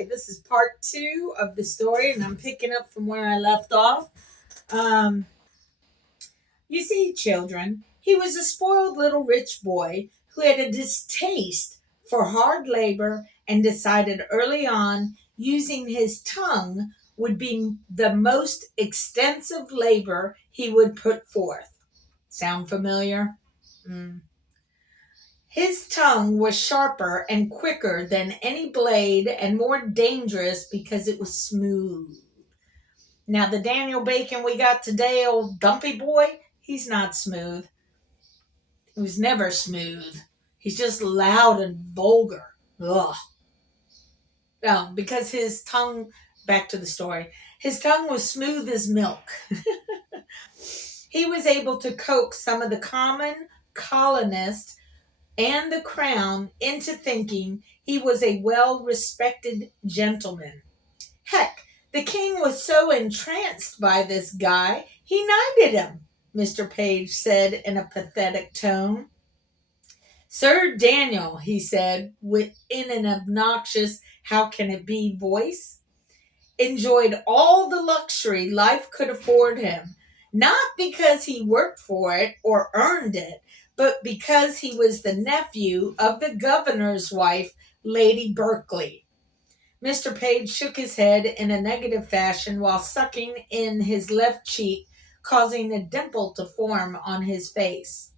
Okay, this is part two of the story, and I'm picking up from where I left off. Um, you see, children, he was a spoiled little rich boy who had a distaste for hard labor and decided early on using his tongue would be the most extensive labor he would put forth. Sound familiar? Mm. His tongue was sharper and quicker than any blade and more dangerous because it was smooth. Now, the Daniel Bacon we got today, old Dumpy Boy, he's not smooth. He was never smooth. He's just loud and vulgar. Ugh. No, because his tongue, back to the story, his tongue was smooth as milk. He was able to coax some of the common colonists and the crown into thinking he was a well respected gentleman. Heck, the king was so entranced by this guy, he knighted him, Mr. Page said in a pathetic tone. Sir Daniel, he said, in an obnoxious, how can it be voice, enjoyed all the luxury life could afford him, not because he worked for it or earned it, but because he was the nephew of the governor's wife, Lady Berkeley. Mr. Page shook his head in a negative fashion while sucking in his left cheek, causing a dimple to form on his face.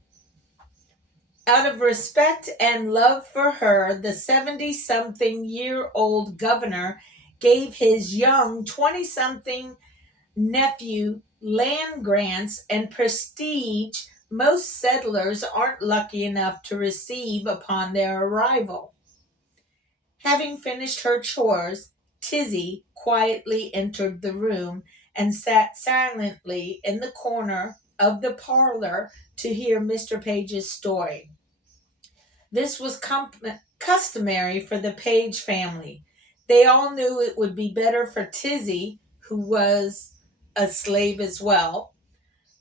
Out of respect and love for her, the 70-something-year-old governor gave his young 20-something nephew land grants and prestige most settlers aren't lucky enough to receive upon their arrival. Having finished her chores, Tizzy quietly entered the room and sat silently in the corner of the parlor to hear Mr. Page's story. This was customary for the Page family. They all knew it would be better for Tizzy, who was a slave as well,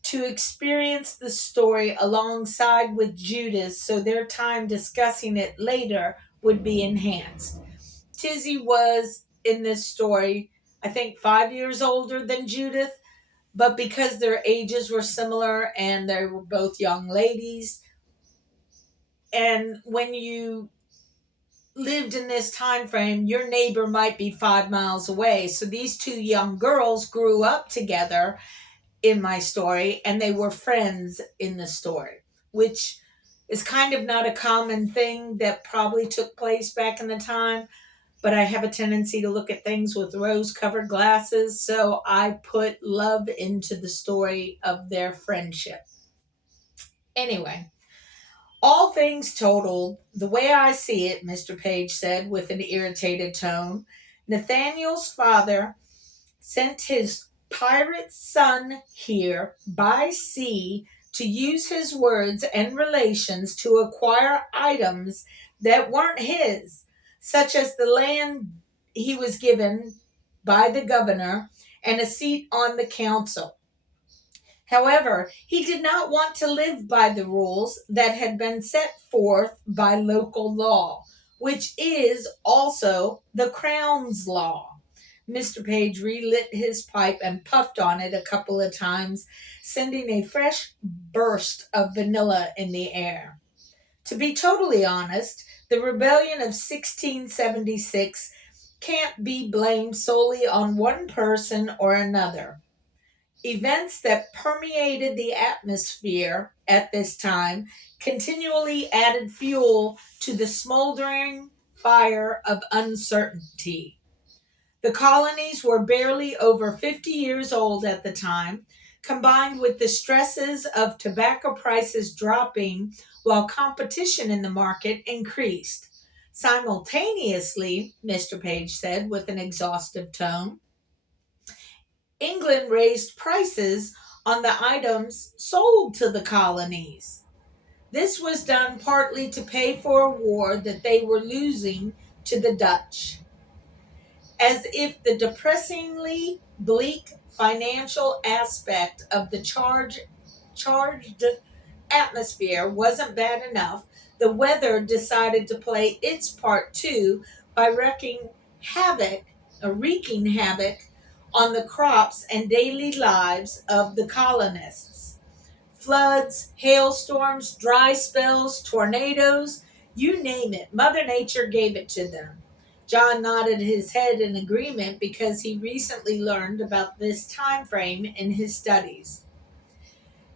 to experience the story alongside with Judith so their time discussing it later would be enhanced. Tizzy was, in this story, I think 5 years older than Judith, but because their ages were similar and they were both young ladies, and when you lived in this time frame, your neighbor might be 5 miles away. So these two young girls grew up together in my story, and they were friends in the story, which is kind of not a common thing that probably took place back in the time. But I have a tendency to look at things with rose-colored glasses, so I put love into the story of their friendship. Anyway, all things totaled, the way I see it, Mr. Page said with an irritated tone, Nathaniel's father sent his pirate son here by sea to use his words and relations to acquire items that weren't his, such as the land he was given by the governor and a seat on the council. However, he did not want to live by the rules that had been set forth by local law, which is also the Crown's law. Mr. Page relit his pipe and puffed on it a couple of times, sending a fresh burst of vanilla in the air. To be totally honest, the rebellion of 1676 can't be blamed solely on one person or another. Events that permeated the atmosphere at this time continually added fuel to the smoldering fire of uncertainty. The colonies were barely over 50 years old at the time, combined with the stresses of tobacco prices dropping while competition in the market increased. Simultaneously, Mr. Page said with an exhaustive tone, England raised prices on the items sold to the colonies. This was done partly to pay for a war that they were losing to the Dutch. As if the depressingly bleak financial aspect of the charged atmosphere wasn't bad enough, the weather decided to play its part too by wrecking havoc, wreaking havoc on the crops and daily lives of the colonists. Floods, hailstorms, dry spells, tornadoes, you name it, Mother Nature gave it to them. John nodded his head in agreement because he recently learned about this time frame in his studies.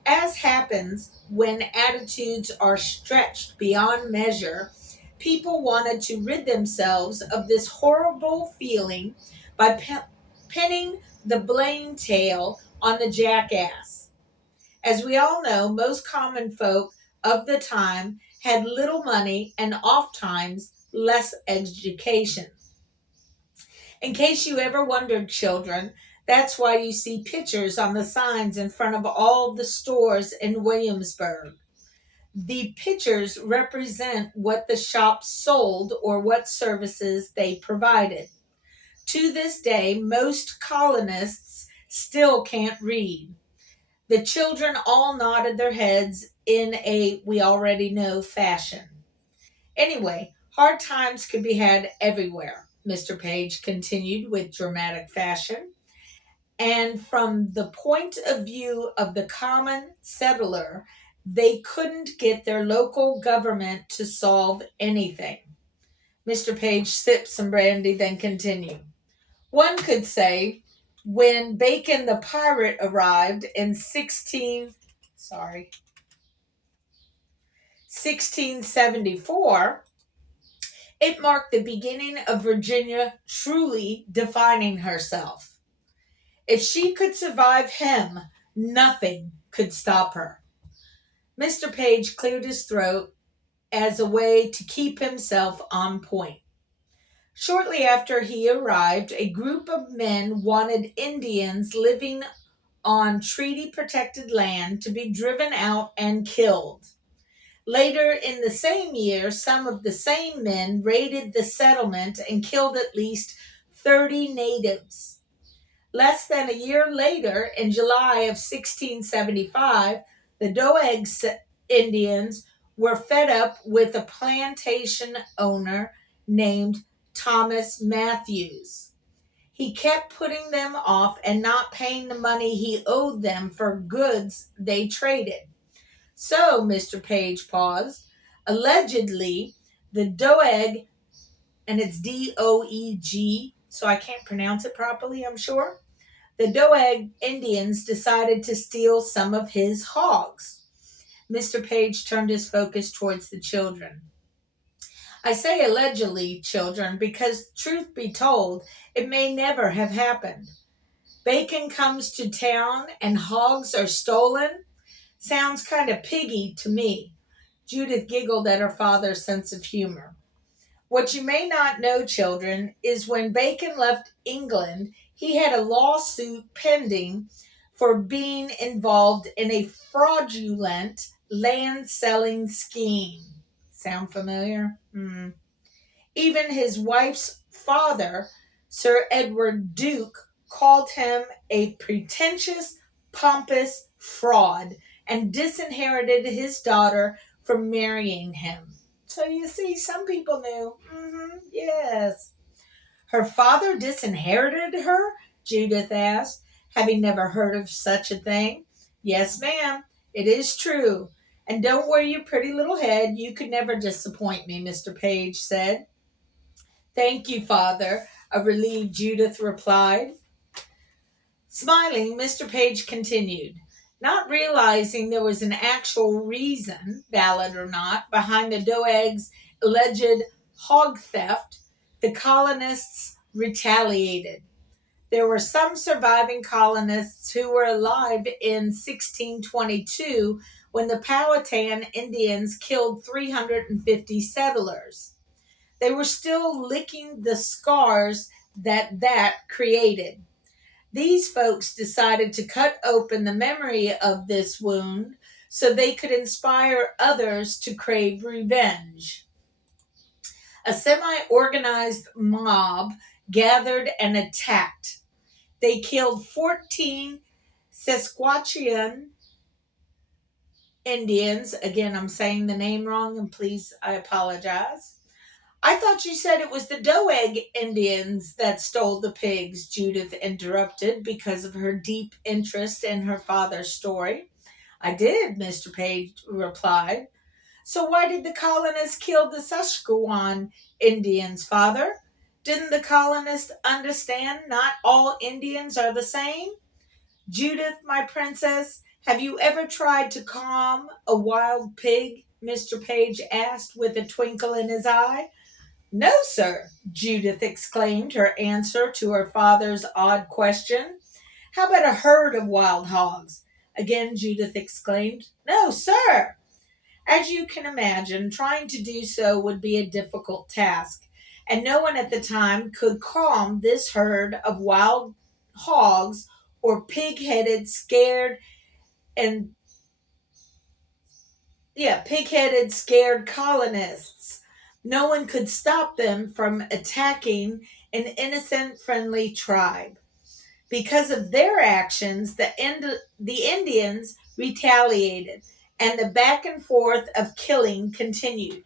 As happens when attitudes are stretched beyond measure, people wanted to rid themselves of this horrible feeling by pinning the blame tail on the jackass. As we all know, most common folk of the time had little money and oftentimes less education. In case you ever wondered, children, that's why you see pictures on the signs in front of all the stores in Williamsburg. The pictures represent what the shops sold or what services they provided. To this day, most colonists still can't read. The children all nodded their heads in a we already know fashion. Anyway, hard times could be had everywhere, Mr. Page continued with dramatic fashion. And from the point of view of the common settler, they couldn't get their local government to solve anything. Mr. Page sipped some brandy, then continued. One could say when Bacon the pirate arrived in 1674, it marked the beginning of Virginia truly defining herself. If she could survive him, nothing could stop her. Mr. Page cleared his throat as a way to keep himself on point. Shortly after he arrived, a group of men wanted Indians living on treaty protected land to be driven out and killed. Later in the same year, some of the same men raided the settlement and killed at least 30 natives. Less than a year later, in July of 1675, the Doeg Indians were fed up with a plantation owner named Thomas Matthews. He kept putting them off and not paying the money he owed them for goods they traded. So, Mr. Page paused. Allegedly, the Doeg, and it's Doeg, so I can't pronounce it properly, I'm sure. The Doeg Indians decided to steal some of his hogs. Mr. Page turned his focus towards the children. I say allegedly, children, because truth be told, it may never have happened. Bacon comes to town and hogs are stolen? Sounds kind of piggy to me. Judith giggled at her father's sense of humor. What you may not know, children, is when Bacon left England, he had a lawsuit pending for being involved in a fraudulent land selling scheme. Sound familiar? Even his wife's father, Sir Edward Duke, called him a pretentious, pompous fraud and disinherited his daughter from marrying him. So you see, some people knew. Yes. Her father disinherited her? Judith asked, having never heard of such a thing. Yes, ma'am, it is true. And don't worry your pretty little head. You could never disappoint me, Mr. Page said. Thank you, Father, a relieved Judith replied. Smiling, Mr. Page continued. Not realizing there was an actual reason, valid or not, behind the Doeg's alleged hog theft, the colonists retaliated. There were some surviving colonists who were alive in 1622 when the Powhatan Indians killed 350 settlers. They were still licking the scars that created. These folks decided to cut open the memory of this wound so they could inspire others to crave revenge. A semi-organized mob gathered and attacked. They killed 14 Sasquatchian Indians. Again, I'm saying the name wrong, and please, I apologize. I thought you said it was the Doeg Indians that stole the pigs, Judith interrupted because of her deep interest in her father's story. I did, Mr. Page replied. So why did the colonists kill the Saskatchewan Indians, father? Didn't the colonists understand not all Indians are the same? Judith, my princess, have you ever tried to calm a wild pig? Mr. Page asked with a twinkle in his eye. No, sir, Judith exclaimed, her answer to her father's odd question. How about a herd of wild hogs? Again, Judith exclaimed. No, sir. As you can imagine, trying to do so would be a difficult task, and no one at the time could calm this herd of wild hogs or pig-headed, and pig-headed, scared colonists. No one could stop them from attacking an innocent, friendly tribe. Because of their actions, the Indians retaliated, and the back and forth of killing continued.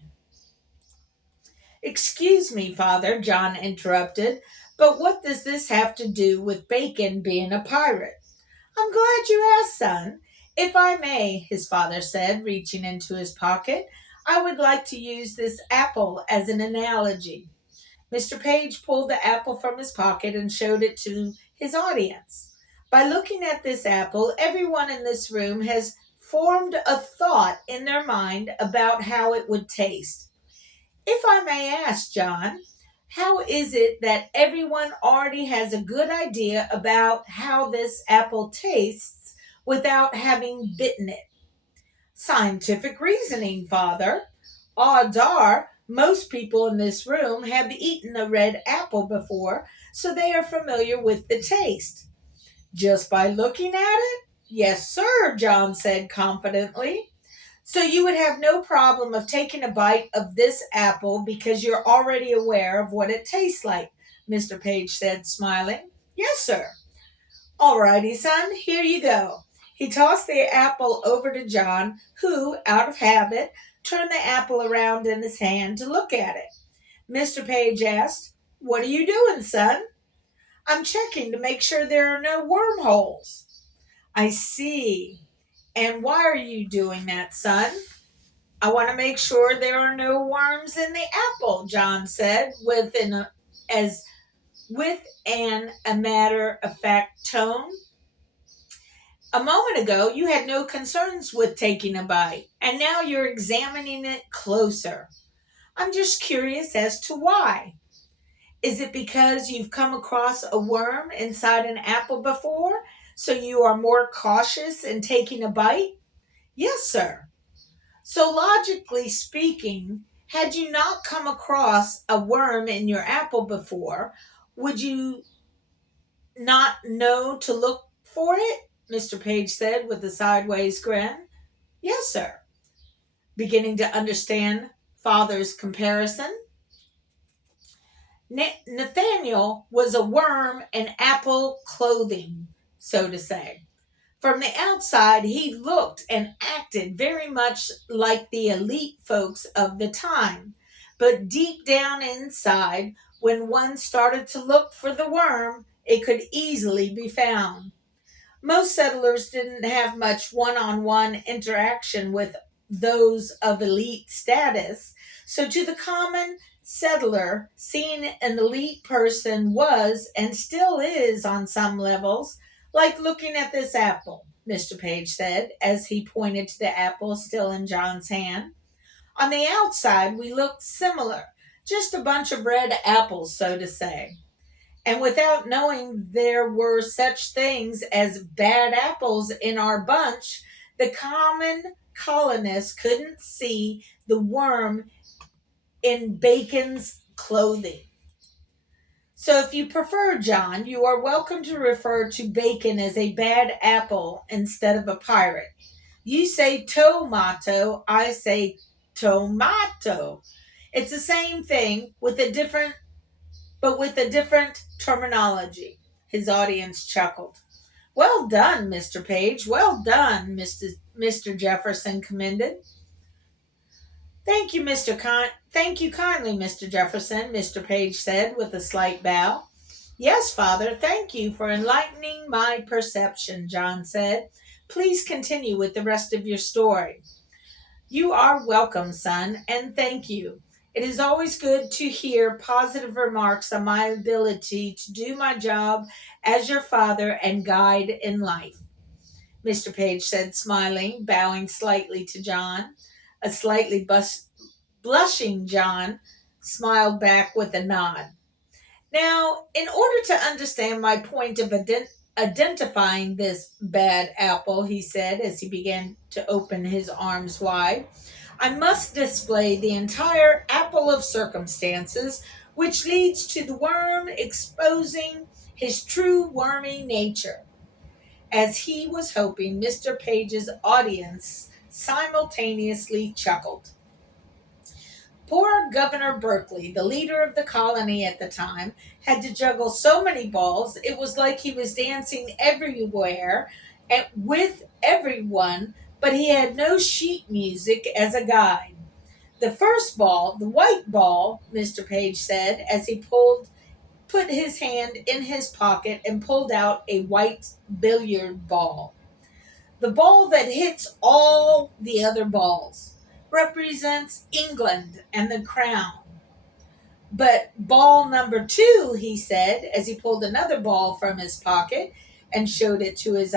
Excuse me, father, John interrupted, but what does this have to do with Bacon being a pirate? I'm glad you asked, son. If I may, his father said, reaching into his pocket, I would like to use this apple as an analogy. Mr. Page pulled the apple from his pocket and showed it to his audience. By looking at this apple, everyone in this room has formed a thought in their mind about how it would taste. If I may ask, John, how is it that everyone already has a good idea about how this apple tastes without having bitten it? Scientific reasoning, Father. Odds are most people in this room have eaten a red apple before, so they are familiar with the taste. Just by looking at it? Yes, sir, John said confidently. So you would have no problem of taking a bite of this apple because you're already aware of what it tastes like, Mr. Page said, smiling. Yes, sir. All righty, son, here you go. He tossed the apple over to John, who, out of habit, turned the apple around in his hand to look at it. Mr. Page asked, What are you doing, son? I'm checking to make sure there are no wormholes. I see. And why are you doing that, son? I want to make sure there are no worms in the apple, John said, as with a matter of fact tone. A moment ago, you had no concerns with taking a bite, and now you're examining it closer. I'm just curious as to why. Is it because you've come across a worm inside an apple before, so you are more cautious in taking a bite? Yes, sir. So, logically speaking, had you not come across a worm in your apple before, would you not know to look for it? Mr. Page said with a sideways grin. Yes, sir. Beginning to understand father's comparison. Nathaniel was a worm in apple clothing, so to say. From the outside, he looked and acted very much like the elite folks of the time. But deep down inside, when one started to look for the worm, it could easily be found. Most settlers didn't have much one on one interaction with those of elite status, so to the common settler, seeing an elite person was and still is on some levels like looking at this apple, Mr. Page said as he pointed to the apple still in John's hand. On the outside, we looked similar, just a bunch of red apples, so to say. And without knowing there were such things as bad apples in our bunch, the common colonists couldn't see the worm in Bacon's clothing. So if you prefer, John, you are welcome to refer to Bacon as a bad apple instead of a pirate. You say tomato, I say tomato. It's the same thing with a different terminology. His audience chuckled. Well done, Mr. Page. Well done, Mr. Jefferson commended. Thank you kindly, Mr. Jefferson, Mr. Page said with a slight bow. Yes, Father, thank you for enlightening my perception, John said. Please continue with the rest of your story. You are welcome, son, and thank you. It is always good to hear positive remarks on my ability to do my job as your father and guide in life, Mr. Page said, smiling, bowing slightly to John. A blushing John smiled back with a nod. Now, in order to understand my point of identifying this bad apple, he said as he began to open his arms wide, I must display the entire apple of circumstances, which leads to the worm exposing his true wormy nature. As he was hoping, Mr. Page's audience simultaneously chuckled. Poor Governor Berkeley, the leader of the colony at the time, had to juggle so many balls it was like he was dancing everywhere and with everyone, but he had no sheet music as a guide. The first ball, the white ball, Mr. Page said as he put his hand in his pocket and pulled out a white billiard ball. The ball that hits all the other balls represents England and the crown. But ball number two, he said, as he pulled another ball from his pocket and showed it to his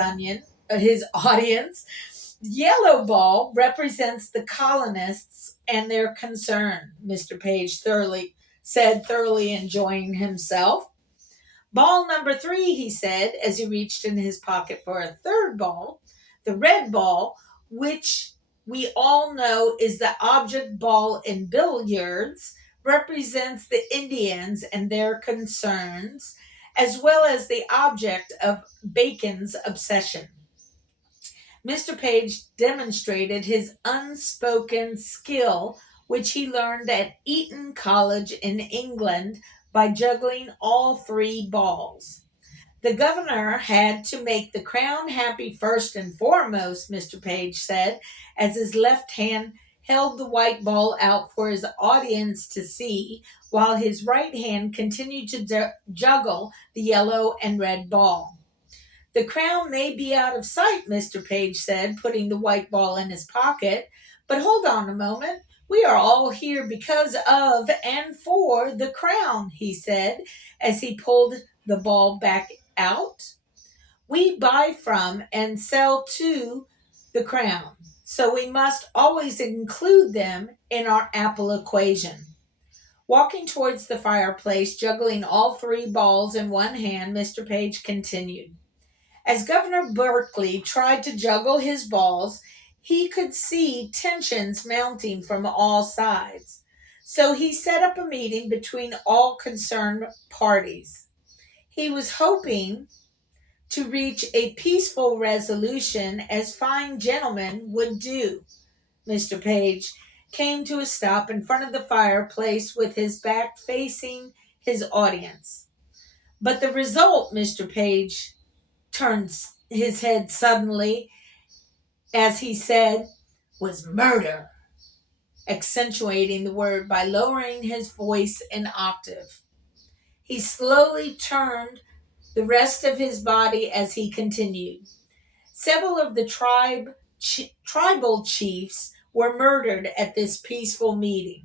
audience. Yellow ball represents the colonists and their concern, Mr. Page thoroughly enjoying himself. Ball number three, he said, as he reached in his pocket for a third ball, the red ball, which we all know is the object ball in billiards, represents the Indians and their concerns, as well as the object of Bacon's obsession. Mr. Page demonstrated his unspoken skill, which he learned at Eton College in England by juggling all three balls. The governor had to make the crown happy first and foremost, Mr. Page said, as his left hand held the white ball out for his audience to see, while his right hand continued to juggle the yellow and red ball. The crown may be out of sight, Mr. Page said, putting the white ball in his pocket. But hold on a moment. We are all here because of and for the crown, he said, as he pulled the ball back out. We buy from and sell to the crown, so we must always include them in our apple equation. Walking towards the fireplace, juggling all three balls in one hand, Mr. Page continued. As Governor Berkeley tried to juggle his balls, he could see tensions mounting from all sides. So he set up a meeting between all concerned parties. He was hoping to reach a peaceful resolution as fine gentlemen would do. Mr. Page came to a stop in front of the fireplace with his back facing his audience. But the result, Mr. Page turned his head suddenly as he said, was murder, accentuating the word by lowering his voice an octave. He slowly turned the rest of his body as he continued. Several of the tribal chiefs were murdered at this peaceful meeting.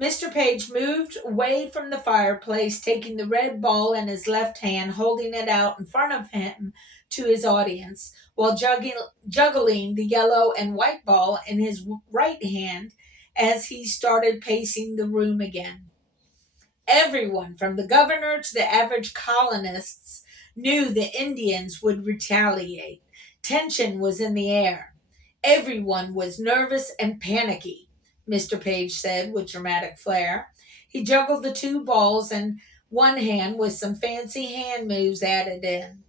Mr. Page moved away from the fireplace, taking the red ball in his left hand, holding it out in front of him to his audience, while juggling the yellow and white ball in his right hand as he started pacing the room again. Everyone, from the governor to the average colonists, knew the Indians would retaliate. Tension was in the air. Everyone was nervous and panicky, Mr. Page said with dramatic flair. He juggled the two balls in one hand with some fancy hand moves added in.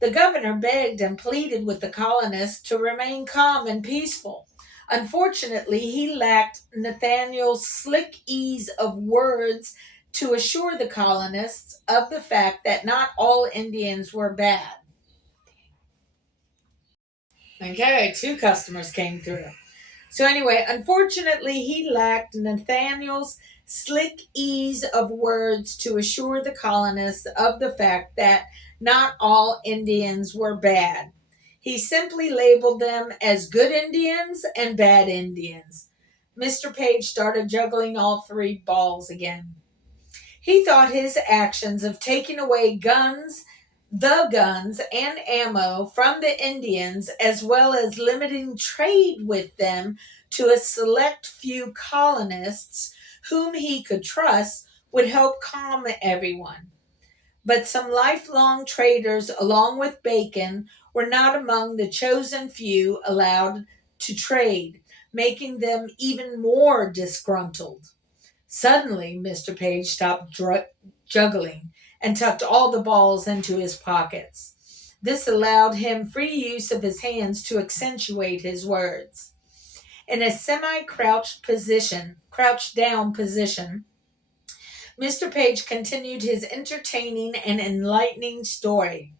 The governor begged and pleaded with the colonists to remain calm and peaceful. Unfortunately, he lacked Nathaniel's slick ease of words to assure the colonists of the fact that not all Indians were bad. Okay, two customers came through. So, anyway, unfortunately, he lacked Nathaniel's slick ease of words to assure the colonists of the fact that not all Indians were bad. He simply labeled them as good Indians and bad Indians. Mr. Page started juggling all three balls again. He thought his actions of taking away the guns and ammo from the Indians, as well as limiting trade with them to a select few colonists whom he could trust, would help calm everyone. But some lifelong traders, along with Bacon, were not among the chosen few allowed to trade, making them even more disgruntled. Suddenly, Mr. Page stopped juggling and tucked all the balls into his pockets. This allowed him free use of his hands to accentuate his words. In a crouched down position, Mr. Page continued his entertaining and enlightening story.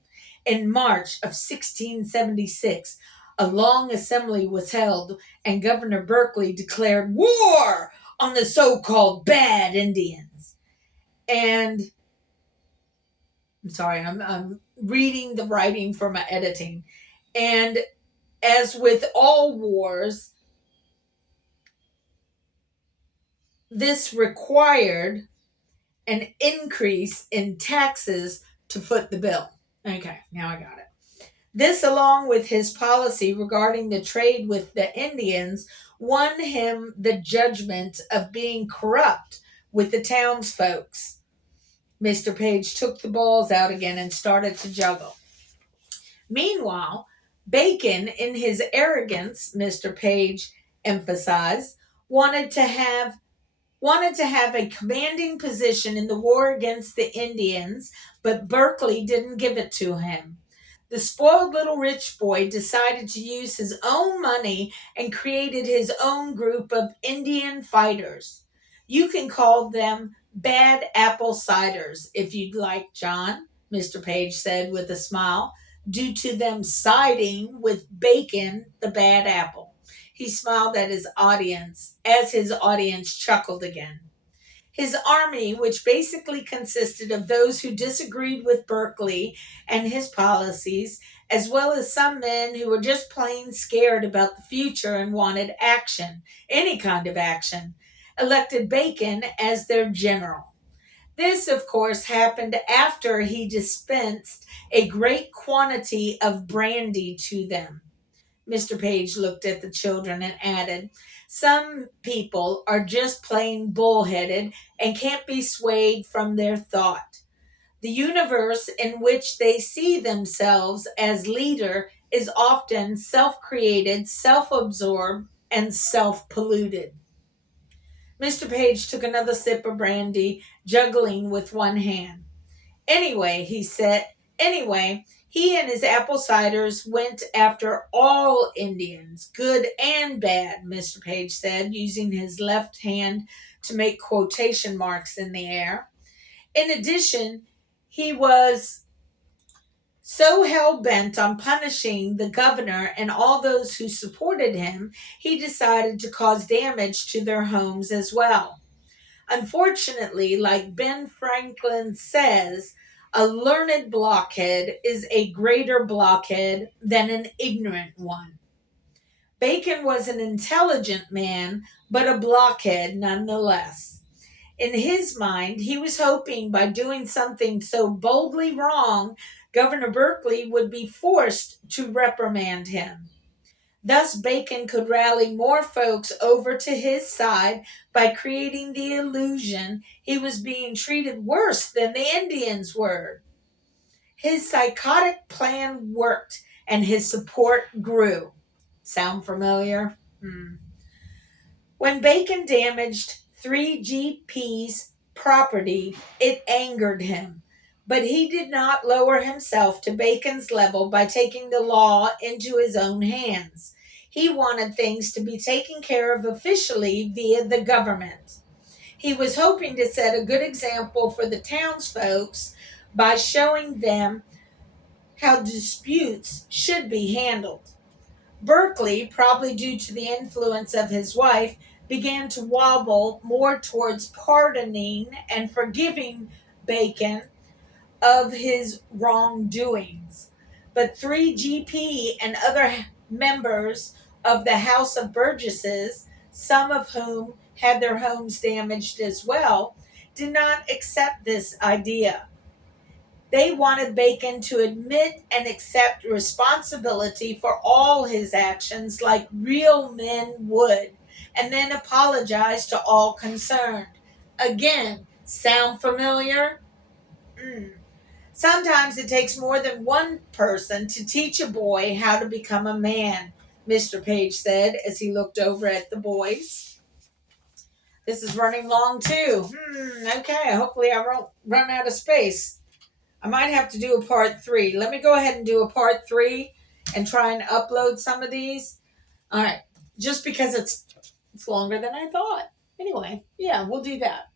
In March of 1676, a long assembly was held, and Governor Berkeley declared war on the so called bad Indians. And I'm sorry, I'm reading the writing for my editing. And as with all wars, this required an increase in taxes to foot the bill. Okay, now I got it. This, along with his policy regarding the trade with the Indians, won him the judgment of being corrupt with the townsfolks. Mr. Page took the balls out again and started to juggle. Meanwhile, Bacon, in his arrogance, Mr. Page emphasized, wanted to have a commanding position in the war against the Indians, but Berkeley didn't give it to him. The spoiled little rich boy decided to use his own money and created his own group of Indian fighters. You can call them bad apple ciders if you'd like, John, Mr. Page said with a smile, due to them siding with Bacon, the bad apple. He smiled at his audience as his audience chuckled again. His army, which basically consisted of those who disagreed with Berkeley and his policies, as well as some men who were just plain scared about the future and wanted action, any kind of action, elected Bacon as their general. This, of course, happened after he dispensed a great quantity of brandy to them. Mr. Page looked at the children and added, "Some people are just plain bullheaded and can't be swayed from their thought. The universe in which they see themselves as leader is often self created, self absorbed, and self polluted." Mr. Page took another sip of brandy, juggling with one hand. Anyway, he said, anyway, he and his apple ciders went after all Indians, good and bad, Mr. Page said, using his left hand to make quotation marks in the air. In addition, he was so hell bent on punishing the governor and all those who supported him, he decided to cause damage to their homes as well. Unfortunately, like Ben Franklin says, a learned blockhead is a greater blockhead than an ignorant one. Bacon was an intelligent man, but a blockhead nonetheless. In his mind, he was hoping by doing something so boldly wrong, Governor Berkeley would be forced to reprimand him. Thus, Bacon could rally more folks over to his side by creating the illusion he was being treated worse than the Indians were. His psychotic plan worked, and his support grew. Sound familiar? When Bacon damaged 3GP's property, it angered him. But he did not lower himself to Bacon's level by taking the law into his own hands. He wanted things to be taken care of officially via the government. He was hoping to set a good example for the townsfolks by showing them how disputes should be handled. Berkeley, probably due to the influence of his wife, began to wobble more towards pardoning and forgiving Bacon of his wrongdoings. But 3GP and other members of the House of Burgesses, some of whom had their homes damaged as well, did not accept this idea. They wanted Bacon to admit and accept responsibility for all his actions like real men would, and then apologize to all concerned. Again, sound familiar? Mm. Sometimes it takes more than one person to teach a boy how to become a man, Mr. Page said as he looked over at the boys. This is running long too. Okay, hopefully I won't run out of space. I might have to do a part 3. Let me go ahead and do a part 3 and try and upload some of these. All right, just because it's longer than I thought. Anyway, yeah, we'll do that.